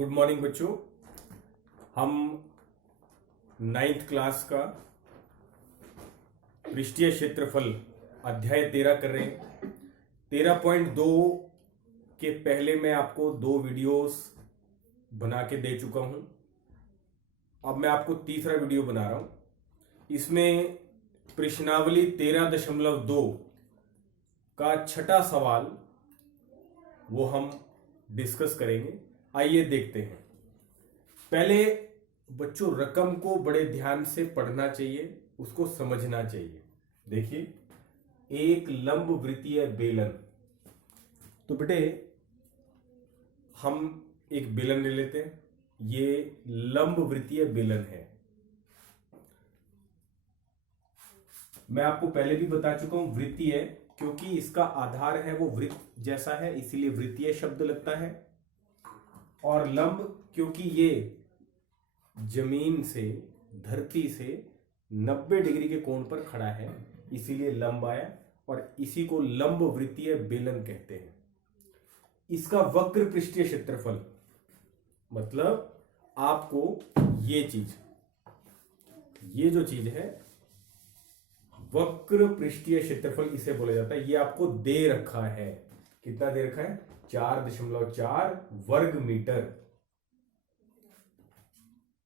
Good morning बच्चों। हम 9th class का पृष्ठीय क्षेत्रफल अध्याय 13 कर रहे हैं। 13.2 के पहले मैं आपको 2 वीडियोस बना के दे चुका हूं। अब मैं आपको तीसरा वीडियो बना रहा हूं। इसमें प्रश्नावली 13.2 का छठा सवाल वो हम डिस्कस करेंगे। आइए देखते हैं। पहले बच्चों रकम को बड़े ध्यान से पढ़ना चाहिए, उसको समझना चाहिए। देखिए, एक लंब वृत्तीय बेलन। तो बेटे हम एक बेलन ले लेते हैं। ये लंब वृत्तीय बेलन है। मैं आपको पहले भी बता चुका हूं वृत्तीय, क्योंकि इसका आधार है वो वृत्त जैसा है, इसीलिए वृत्तीय शब्द लगता है। और लंब क्योंकि ये जमीन से, धरती से 90 डिग्री के कोण पर खड़ा है, इसीलिए लंब आया। और इसी को लंब वृत्तीय बेलन कहते हैं। इसका वक्र पृष्ठीय क्षेत्रफल मतलब आपको ये चीज, ये जो चीज है वक्र पृष्ठीय क्षेत्रफल इसे बोला जाता है। ये आपको दे रखा है। कितना दे रखा है? 4.4 वर्ग मीटर।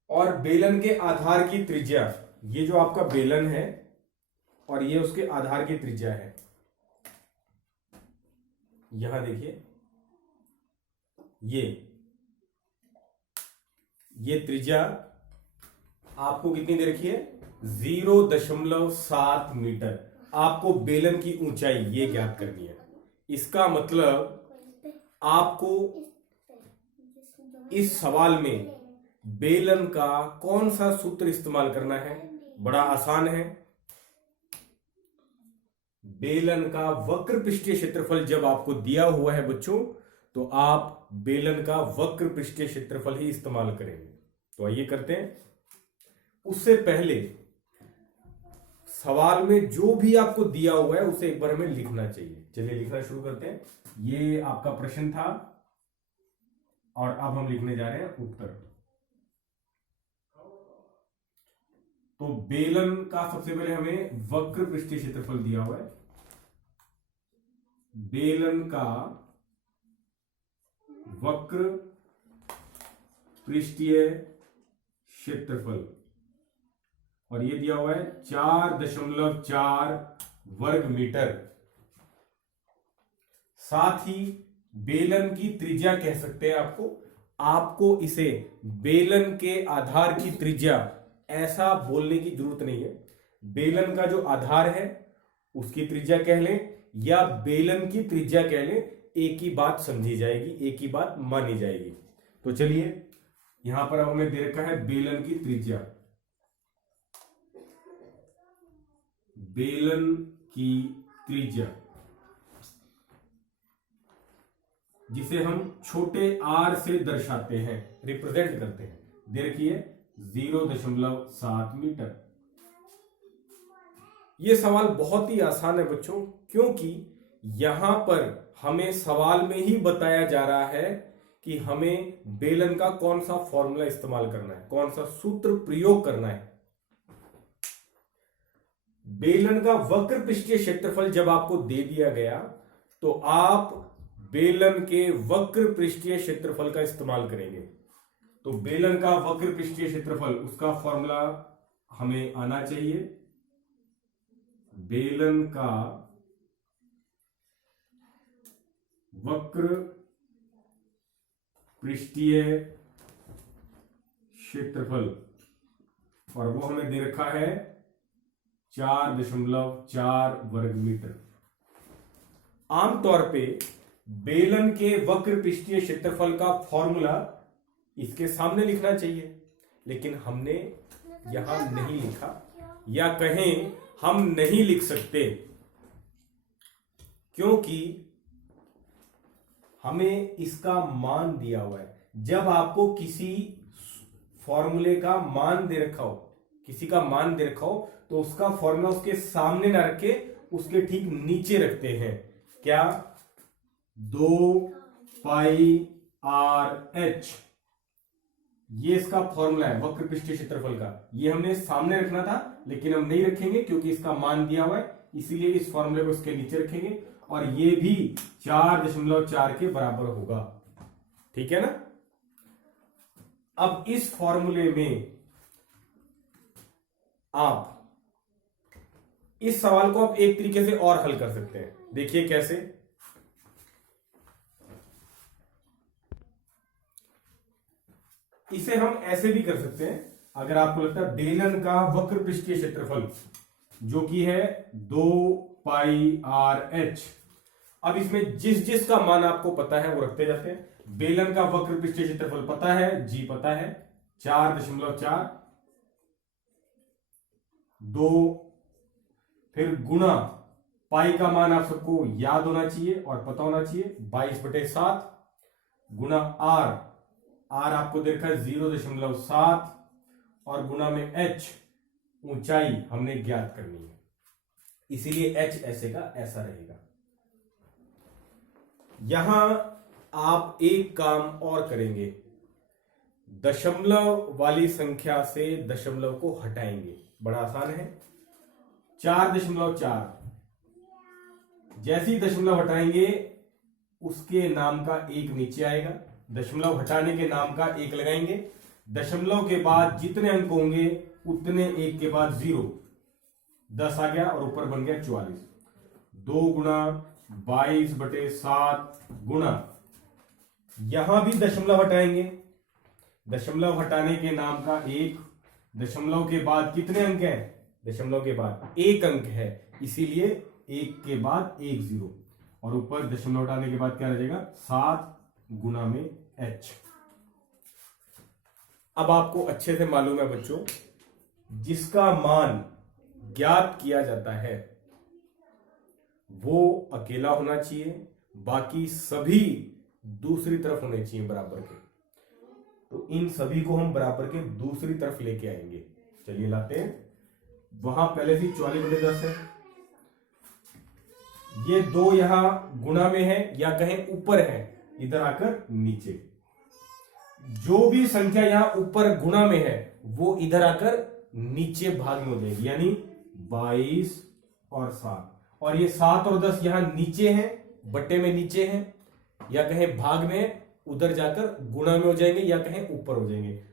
और बेलन के आधार की त्रिज्या, ये जो आपका बेलन है और ये उसके आधार की त्रिज्या है। यहां देखिए, ये त्रिज्या आपको कितनी दे रखी है? 0.7 मीटर। आपको बेलन की ऊंचाई ये ज्ञात करनी है। इसका मतलब आपको इस सवाल में बेलन का कौन सा सूत्र इस्तेमाल करना है? बड़ा आसान है। बेलन का वक्र पृष्ठीय क्षेत्रफल जब आपको दिया हुआ है बच्चों, तो आप बेलन का वक्र पृष्ठीय क्षेत्रफल ही इस्तेमाल करेंगे। तो आइए करते हैं। उससे पहले सवाल में जो भी आपको दिया हुआ है उसे एक बार हमें लिखना चाहिए। चलिए लिखना शुरू करते हैं। ये आपका प्रश्न था और अब हम लिखने जा रहे हैं उत्तर। तो बेलन का सबसे पहले हमें वक्र पृष्ठीय क्षेत्रफल दिया हुआ है। बेलन का वक्र पृष्ठीय क्षेत्रफल, और ये दिया हुआ है 4.4 वर्ग मीटर। साथ ही बेलन की त्रिज्या कह सकते हैं। आपको इसे बेलन के आधार की त्रिज्या ऐसा बोलने की जरूरत नहीं है। बेलन का जो आधार है उसकी त्रिज्या कह लें या बेलन की त्रिज्या कह लें, एक ही बात समझी जाएगी, एक ही बात मानी जाएगी। तो चलिए, यहां पर हमें दे रखा है बेलन की त्रिज्या। बेलन की त्रिज्या जिसे हम छोटे r से दर्शाते हैं, रिप्रेजेंट करते हैं, दे रखी है 0.7 मीटर। यह सवाल बहुत ही आसान है बच्चों, क्योंकि यहां पर हमें सवाल में ही बताया जा रहा है कि हमें बेलन का कौन सा फॉर्मूला इस्तेमाल करना है, कौन सा सूत्र प्रयोग करना है। बेलन का वक्र पृष्ठीय क्षेत्रफल जब आपको दे दिया गया, तो आप बेलन के वक्र पृष्ठीय क्षेत्रफल का इस्तेमाल करेंगे। तो बेलन का वक्र पृष्ठीय क्षेत्रफल, उसका फॉर्मूला हमें आना चाहिए। बेलन का वक्र पृष्ठीय क्षेत्रफल, और वो हमें दे रखा है 4.4 वर्ग मीटर। आमतौर पे बेलन के वक्र पृष्ठीय क्षेत्रफल का फॉर्मूला इसके सामने लिखना चाहिए, लेकिन हमने यहां नहीं लिखा, या कहें हम नहीं लिख सकते, क्योंकि हमें इसका मान दिया हुआ है। जब आपको किसी फॉर्मूले का मान दे रखा हो, किसी का मान दे रखा हो, तो उसका फॉर्मूला उसके सामने ना रखे, उसके ठीक नीचे रखते हैं। क्या? 2 पाई आर एच ये इसका फॉर्मूला है वक्र पृष्ठीय क्षेत्रफल का। ये हमने सामने रखना था लेकिन हम नहीं रखेंगे क्योंकि इसका मान दिया हुआ है, इसीलिए इस फॉर्मूले को इसके नीचे रखेंगे और ये भी 4.4 के बराबर होगा। ठीक है ना। अब इस फॉर्मूले में आप इस सवाल को आप एक तरीके से और हल कर सकते हैं। देखिए कैसे। इसे हम ऐसे भी कर सकते हैं, अगर आपको लगता है बेलन का वक्र पृष्ठीय क्षेत्रफल जो कि है 2πr(h). अब इसमें जिस जिस का मान आपको पता है वो रखते जाते हैं। बेलन का वक्र पृष्ठीय क्षेत्रफल पता है, जी पता है 4.4, 2 फिर गुणा पाई का मान आप सबको याद होना चाहिए और पता होना चाहिए 22/7 गुणा आर आपको देखा है 0.7 और गुणा में h ऊंचाई हमने ज्ञात करनी है, इसीलिए h ऐसे का ऐसा रहेगा। यहां आप एक काम और करेंगे, दशमलव वाली संख्या से दशमलव को हटाएंगे। बड़ा आसान है। 4.4 जैसे ही दशमलव हटाएंगे उसके नाम का एक नीचे आएगा, दशमलव हटाने के नाम का एक लगाएंगे, दशमलव के बाद जितने अंक होंगे उतने एक के बाद 0, 10 आ गया और ऊपर बन गया 44। 2 गुणा 22/7 गुणा, यहां भी दशमलव हटाएंगे, दशमलव हटाने के नाम का एक, दशमलव के बाद कितने अंक हैं, दशमलव के बाद एक अंक है, इसीलिए एक के बाद एक 0 और ऊपर दशमलव हटाने के बाद क्या रह जाएगा 7 गुणा में h। अब आपको अच्छे से मालूम है बच्चों, जिसका मान ज्ञात किया जाता है वो अकेला होना चाहिए, बाकी सभी दूसरी तरफ होने चाहिए बराबर के। तो इन सभी को हम बराबर के दूसरी तरफ लेके आएंगे। चलिए लाते हैं। वहां पहले से 44/10 है, ये 2 यहां गुणा में है या कहें ऊपर है, इधर आकर नीचे। जो भी संख्या यहां ऊपर गुणा में है वो इधर आकर नीचे भाग में हो जाएगी, यानी 22 और 7। और ये 7 और 10 यहां नीचे हैं, बट्टे में नीचे हैं, या कहें भाग में, उधर जाकर गुणा में हो जाएंगे या कहें ऊपर हो जाएंगे।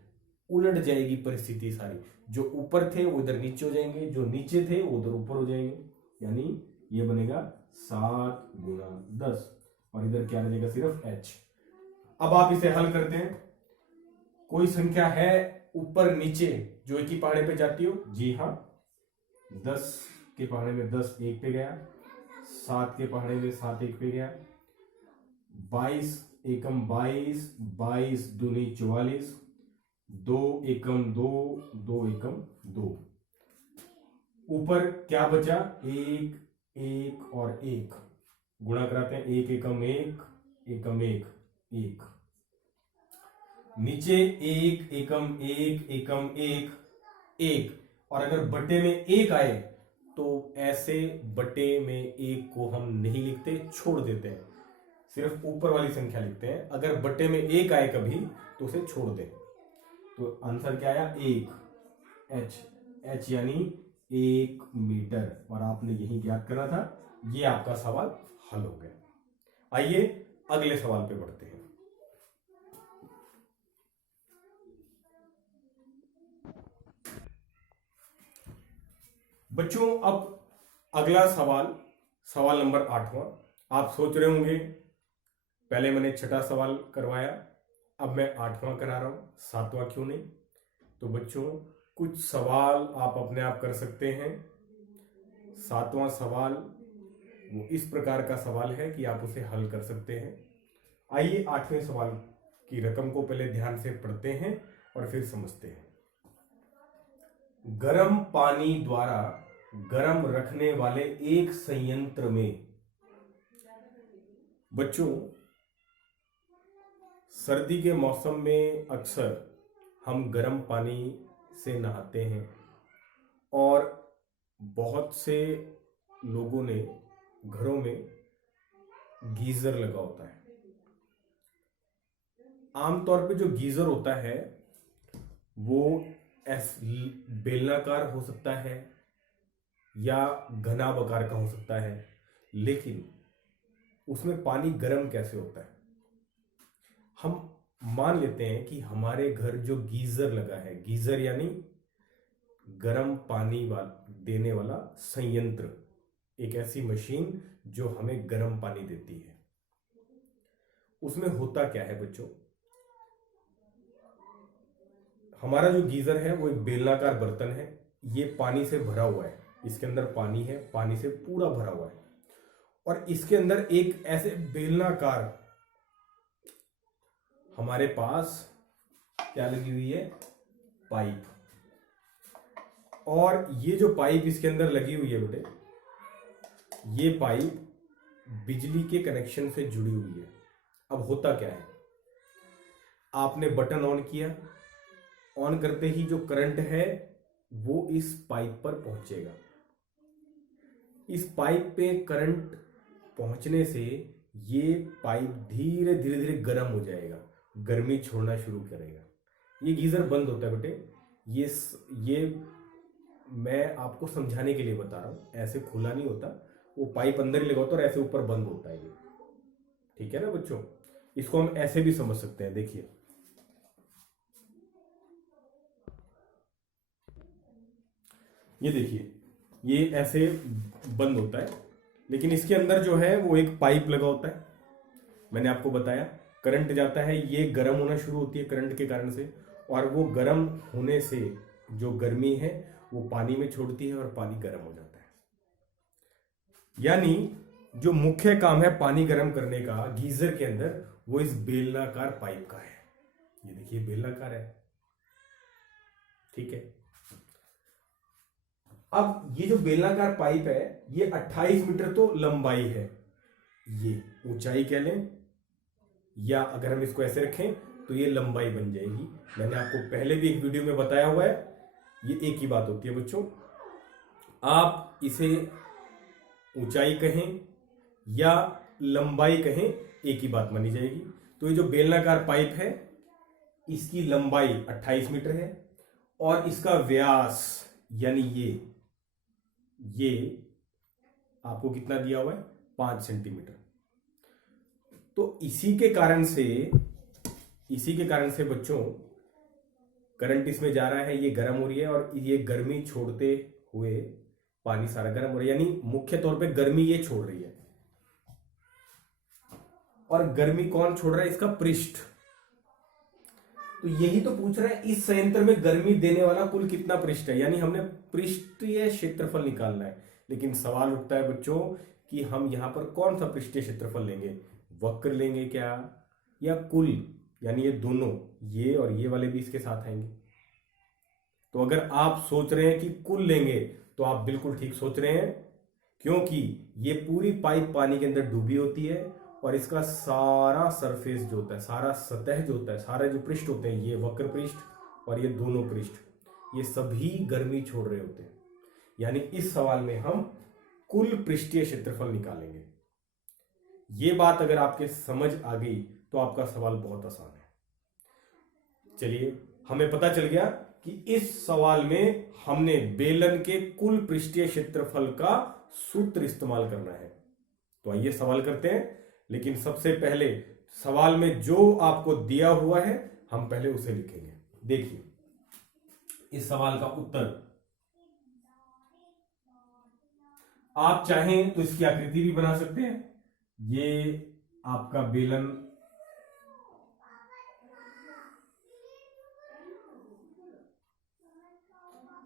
उलट जाएगी परिस्थिति सारी, जो ऊपर थे वो इधर नीचे हो जाएंगे, जो नीचे थे वो उधर ऊपर हो जाएंगे, यानी ये बनेगा 7 गुणा 10 और इधर क्या रहेगा सिर्फ h। अब आप इसे हल करते हैं। कोई संख्या है ऊपर नीचे जो एक ही पहाड़े पे जाती हो? जी हाँ, 10 के पहाड़े में 10 एक पे गया, 7 के पहाड़े में 7 एक पे गया, 22 एकम 22, 22 दूनी 44, 2 एकम 2, 2 एकम 2। ऊपर क्या बचा? 1 1 और 1 गुणा कराते हैं, 1 एकम 1 एकम 1 1। नीचे 1 एकम 1 एकम 1 1, और अगर बटे में 1 आए तो ऐसे बटे में 1 को हम नहीं लिखते, छोड़ देते हैं, सिर्फ ऊपर वाली संख्या लिखते हैं। अगर बटे में 1 आए कभी तो उसे छोड़ दें। तो आंसर क्या आया? 1 h यानी 1 मीटर, और आपने यही ज्ञात करना था। ये आपका सवाल हल हो गया। आइए अगले सवाल पे बढ़ते हैं। बच्चों अब अगला सवाल नंबर 8वां। आप सोच रहे होंगे पहले मैंने 6ठा सवाल करवाया, अब मैं 8वां करा रहा हूं, 7वां क्यों नहीं? तो बच्चों कुछ सवाल आप अपने आप कर सकते हैं। 7वां सवाल वो इस प्रकार का सवाल है कि आप उसे हल कर सकते हैं। आइए 8वें सवाल की रकम को पहले ध्यान से पढ़ते हैं और फिर समझते हैं। गर्म पानी द्वारा गर्म रखने वाले एक संयंत्र में, बच्चों सर्दी के मौसम में अक्सर हम गर्म पानी से नहाते हैं और बहुत से लोगों ने घरों में गीजर लगा होता है। आमतौर पे जो गीजर होता है वो बेलनाकार हो सकता है या घनाभ आकार का हो सकता है, लेकिन उसमें पानी गर्म कैसे होता है? हम मान लेते हैं कि हमारे घर जो गीजर लगा है, गीजर यानी गर्म पानी देने वाला संयंत्र, एक ऐसी मशीन जो हमें गर्म पानी देती है। उसमें होता क्या है बच्चों, हमारा जो गीजर है वो एक बेलनाकार बर्तन है, ये पानी से भरा हुआ है, इसके अंदर पानी है, पानी से पूरा भरा हुआ है, और इसके अंदर एक ऐसे बेलनाकार हमारे पास क्या लगी हुई है, पाइप। और ये जो पाइप इसके अंदर लगी हुई है बेटे, ये पाइप बिजली के कनेक्शन से जुड़ी हुई है। अब होता क्या है, आपने बटन ऑन किया, ऑन करते ही जो करंट है वो इस पाइप पर पहुंचेगा। इस पाइप पे करंट पहुंचने से ये पाइप धीरे धीरे धीरे गर्म हो जाएगा, गर्मी छोड़ना शुरू करेगा। ये गीजर बंद होता है बेटे, ये मैं आपको समझाने के लिए बता रहा हूं, ऐसे खुला नहीं होता, वो पाइप अंदर ही लगा होता है और ऐसे ऊपर बंद होता है ये। ठीक है ना बच्चों, इसको हम ऐसे भी समझ सकते हैं। देखिए ये देखिए, ये ऐसे बंद होता है, लेकिन इसके अंदर जो है वो एक पाइप लगा होता है। मैंने आपको बताया करंट जाता है, ये गर्म होना शुरू होती है करंट के कारण से, और वो गर्म होने से जो गर्मी है वो पानी में छोड़ती है और पानी गर्म हो जाता है। यानी जो मुख्य काम है पानी गर्म करने का गीजर के अंदर, वो इस बेलनाकार पाइप का है। ये देखिए बेलनाकार है, ठीक है। अब ये जो बेलनाकार पाइप है ये 28 मीटर तो लंबाई है, ये ऊंचाई कह लें, या अगर हम इसको ऐसे रखें तो ये लंबाई बन जाएगी। मैंने आपको पहले भी एक वीडियो में बताया हुआ है, ये एक ही बात होती है बच्चों। आप इसे ऊंचाई कहें या लंबाई कहें, एक ही बात मानी जाएगी। तो ये जो बेलनाकार पाइप है इसकी लंबाई 28 मीटर है और इसका व्यास यानी ये आपको कितना दिया हुआ है, 5 सेंटीमीटर। तो इसी के कारण से बच्चों करंट इसमें जा रहा है, ये गर्म हो रही है और ये गर्मी छोड़ते हुए पानी सारा गर्म हो रहा है, यानी मुख्य तौर पे गर्मी ये छोड़ रही है। और गर्मी कौन छोड़ रहा है, इसका पृष्ठ। तो यही तो पूछ रहा है, इस संयंत्र में गर्मी देने वाला कुल कितना पृष्ठ है, यानी हमने पृष्ठीय क्षेत्रफल निकालना है। लेकिन सवाल उठता है बच्चों कि हम यहां पर कौन सा पृष्ठीय क्षेत्रफल लेंगे, वक्र लेंगे क्या, या कुल, यानी ये दोनों, ये और ये वाले भी इसके साथ आएंगे। तो अगर आप सोच रहे हैं कि कुल लेंगे तो आप बिल्कुल ठीक सोच रहे हैं, क्योंकि ये पूरी पाइप पानी के अंदर डूबी होती है और इसका सारा सरफेस जो होता है, सारा सतह जो होता है, सारे जो पृष्ठ होते हैं, ये वक्र पृष्ठ और ये दोनों पृष्ठ, ये सभी गर्मी छोड़ रहे होते हैं। यानी इस सवाल में हम कुल पृष्ठीय क्षेत्रफल निकालेंगे। ये बात अगर आपके समझ आ गई तो आपका सवाल बहुत आसान है। चलिए, हमें पता चल गया कि इस सवाल में हमने बेलन के कुल पृष्ठीय क्षेत्रफल का सूत्र इस्तेमाल करना है। तो आइए सवाल करते हैं, लेकिन सबसे पहले सवाल में जो आपको दिया हुआ है हम पहले उसे लिखेंगे। देखिए इस सवाल का उत्तर, आप चाहें तो इसकी आकृति भी बना सकते हैं। ये आपका बेलन,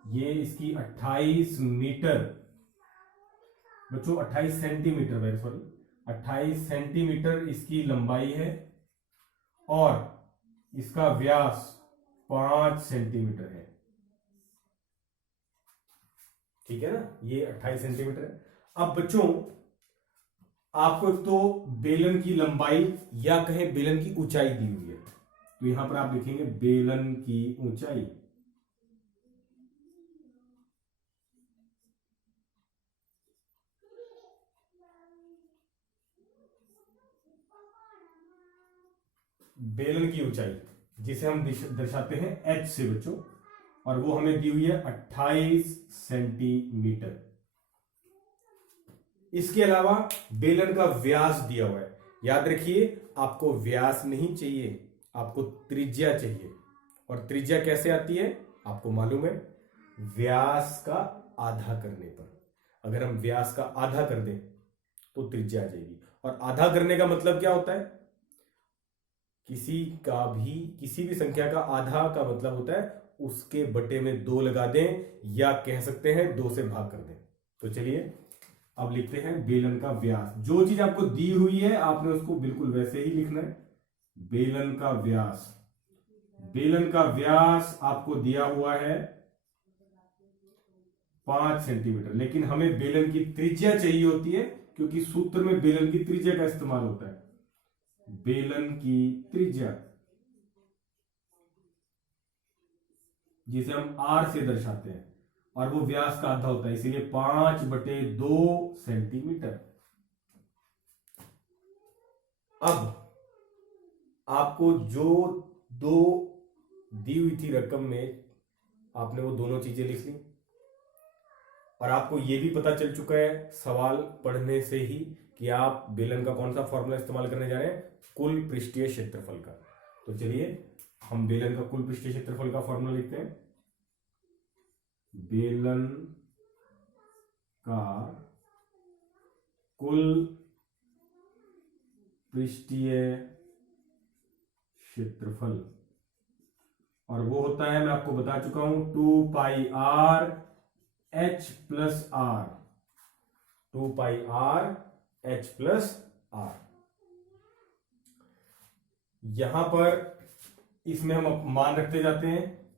ये इसकी 28 मीटर बच्चों, 28 सेंटीमीटर, वेरी सॉरी, 28 सेंटीमीटर इसकी लंबाई है और इसका व्यास 5 सेंटीमीटर है। ठीक है ना, ये 28 सेंटीमीटर है। अब बच्चों आपको तो बेलन की लंबाई या कहें बेलन की ऊंचाई दी हुई है, तो यहां पर आप लिखेंगे बेलन की ऊंचाई। बेलन की ऊंचाई जिसे हम दर्शाते हैं h से बच्चों, और वो हमें दी हुई है 28 सेंटीमीटर। इसके अलावा बेलन का व्यास दिया हुआ है। याद रखिए, आपको व्यास नहीं चाहिए, आपको त्रिज्या चाहिए। और त्रिज्या कैसे आती है आपको मालूम है, व्यास का आधा करने पर। अगर हम व्यास का आधा कर दें तो त्रिज्या आ जाएगी। और आधा करने का मतलब क्या होता है, किसी भी संख्या का आधा का मतलब होता है उसके बटे में 2 लगा दें, या कह सकते हैं 2 से भाग कर दें। तो चलिए अब लिखते हैं बेलन का व्यास। जो चीज आपको दी हुई है आपने उसको बिल्कुल वैसे ही लिखना है। बेलन का व्यास, बेलन का व्यास आपको दिया हुआ है 5 सेंटीमीटर, लेकिन हमें बेलन की त्रिज्या चाहिए होती है, क्योंकि सूत्र में बेलन की त्रिज्या का इस्तेमाल होता है। बेलन की त्रिज्या, जिसे हम आर से दर्शाते हैं, और वो व्यास का आधा होता है, इसीलिए 5/2 सेंटीमीटर। अब आपको जो दो दी हुई थी रकम में, आपने वो दोनों चीजें लिख ली, और आपको यह भी पता चल चुका है सवाल पढ़ने से ही कि आप बेलन का कौन सा फॉर्मूला इस्तेमाल करने जा रहे हैं, कुल पृष्ठीय क्षेत्रफल का। तो चलिए हम बेलन का कुल पृष्ठीय क्षेत्रफल का फॉर्मूला लिखते हैं। बेलन का कुल पृष्ठीय क्षेत्रफल, और वो होता है, मैं आपको बता चुका हूं, 2πr h plus r, 2πr h plus r. यहां पर इसमें हम मान रखते जाते हैं।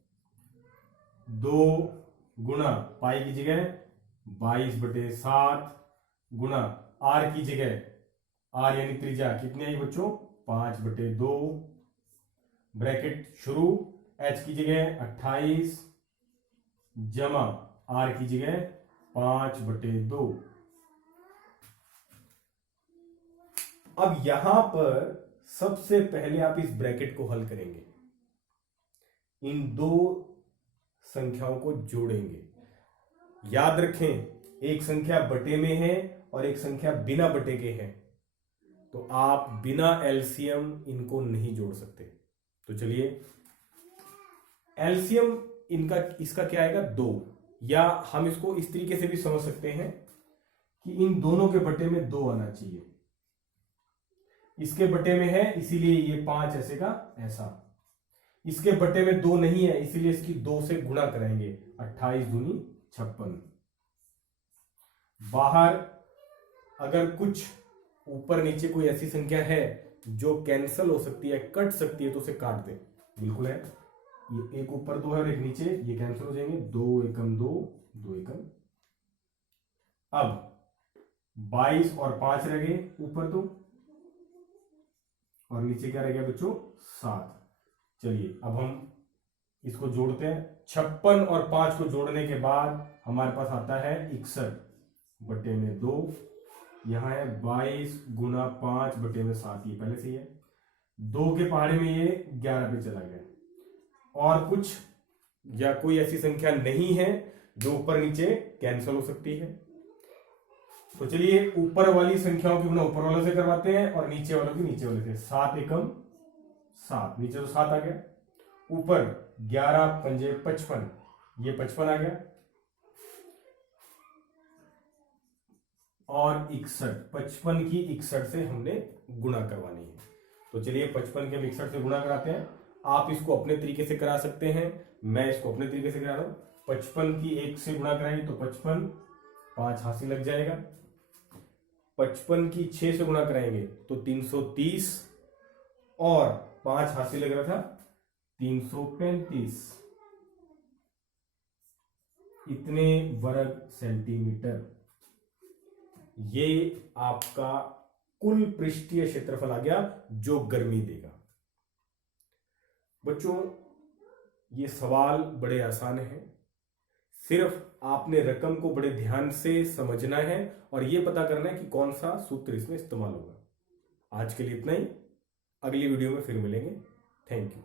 2 गुणा पाई की जगह 22/7 गुणा आर की जगह, आर यानी त्रिज्या कितनी आई बच्चों, 5/2, ब्रैकेट शुरू, h की जगह 28 जमा आर की जगह 5/2। अब यहां पर सबसे पहले आप इस ब्रैकेट को हल करेंगे, इन दो संख्याओं को जोड़ेंगे। याद रखें, एक संख्या बटे में है और एक संख्या बिना बटे के है, तो आप बिना एलसीएम इनको नहीं जोड़ सकते। तो चलिए, एलसीएम इसका क्या आएगा, 2, या हम इसको इस तरीके से भी समझ सकते हैं कि इन दोनों के बटे में 2 आना चाहिए। इसके बटे में है इसीलिए ये 5 ऐसे का ऐसा, इसके बटे में 2 नहीं है इसीलिए इसकी 2 से गुणा कराएंगे, 28 दूनी 56। बाहर अगर कुछ ऊपर नीचे कोई ऐसी संख्या है जो कैंसिल हो सकती है, कट सकती है, तो उसे काट दें। बिल्कुल है, ये एक ऊपर 2 है और एक नीचे, ये कैंसिल हो जाएंगे, 2 एकम 2, 2 एकम। अब 22 और 5 रह गए, ऊपर 2 और नीचे क्या रह गया बच्चों, 7। चलिए अब हम इसको जोड़ते हैं। 56 और 5 को जोड़ने के बाद हमारे पास आता है 61/2। यहां है 22 गुणा 5/7, ये पहले से ही है। 2 के पहाड़े में ये 11 पे चला गया, और कुछ या कोई ऐसी संख्या नहीं है जो ऊपर नीचे कैंसिल हो सकती है। तो चलिए ऊपर वाली संख्याओं की गुणा ऊपर वालों से करवाते हैं और नीचे वालों की नीचे वाले से। 7 एकम 7, नीचे तो 7 आ गया, ऊपर 11 पंजे 55, ये 55 आ गया, और 61, 55 की 61 से हमने गुणा करवानी है। तो चलिए 55 के हम 61 से गुणा कराते हैं। आप इसको अपने तरीके से करा सकते हैं, मैं इसको अपने तरीके से करा रहा हूं। 55 की 1 से गुणा कराएंगे तो 55, 5 हाथ से लग जाएगा। 55 की 6 से गुणा कराएंगे तो 330, और 5 हाथ से लग रहा था 335, इतने वर्ग सेंटीमीटर। ये आपका कुल पृष्ठीय क्षेत्रफल आ गया जो गर्मी देगा। बच्चों ये सवाल बड़े आसान हैं, सिर्फ आपने रकम को बड़े ध्यान से समझना है और यह पता करना है कि कौन सा सूत्र इसमें इस्तेमाल होगा। आज के लिए इतना ही, अगली वीडियो में फिर मिलेंगे। Thank you.